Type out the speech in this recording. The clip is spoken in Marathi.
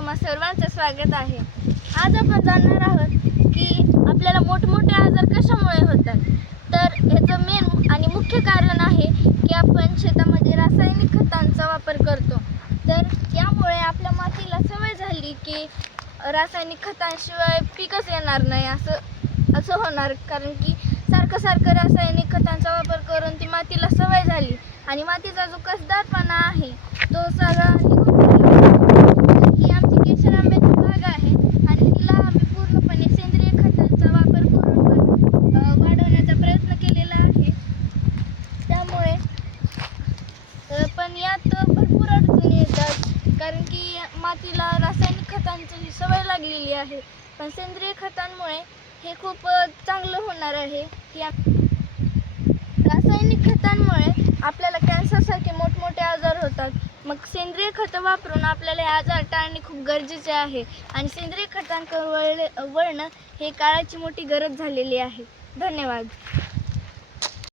तुम्हा सर्वांचं स्वागत आहे. आज आपण जाणणार आहोत की आपल्याला मोठमोठे आजार कशामुळे होतात? तर ह्याचं मेन आणि मुख्य कारण आहे की आपण शेतामध्ये रासायनिक खतांचा वापर करतो. तर यामुळे आपल्या मातीला सवय झाली की रासायनिक खतांशिवाय पिकच येणार नाही. असं असं होणार. कारण की सारखं सारखं रासायनिक खतांचा वापर करून ती मातीला सवय झाली. आणि मातीचा जो कसदारपणा आहे तो सगळा पण यात भरपूर अडचणी येतात. कारण की मातीला रासायनिक खतांची सवय लागलेली आहे. पण सेंद्रिय खतांमुळे हे खूप चांगलं होणार आहे. की रासायनिक खतांमुळे आपल्याला कॅन्सरसारखे मोठमोठे आजार होतात. मग सेंद्रिय खतं वापरून आपल्याला हे आजार टाळणे खूप गरजेचे आहे. आणि सेंद्रिय खतांकडे वळले वळणं हे काळाची मोठी गरज झालेली आहे. धन्यवाद.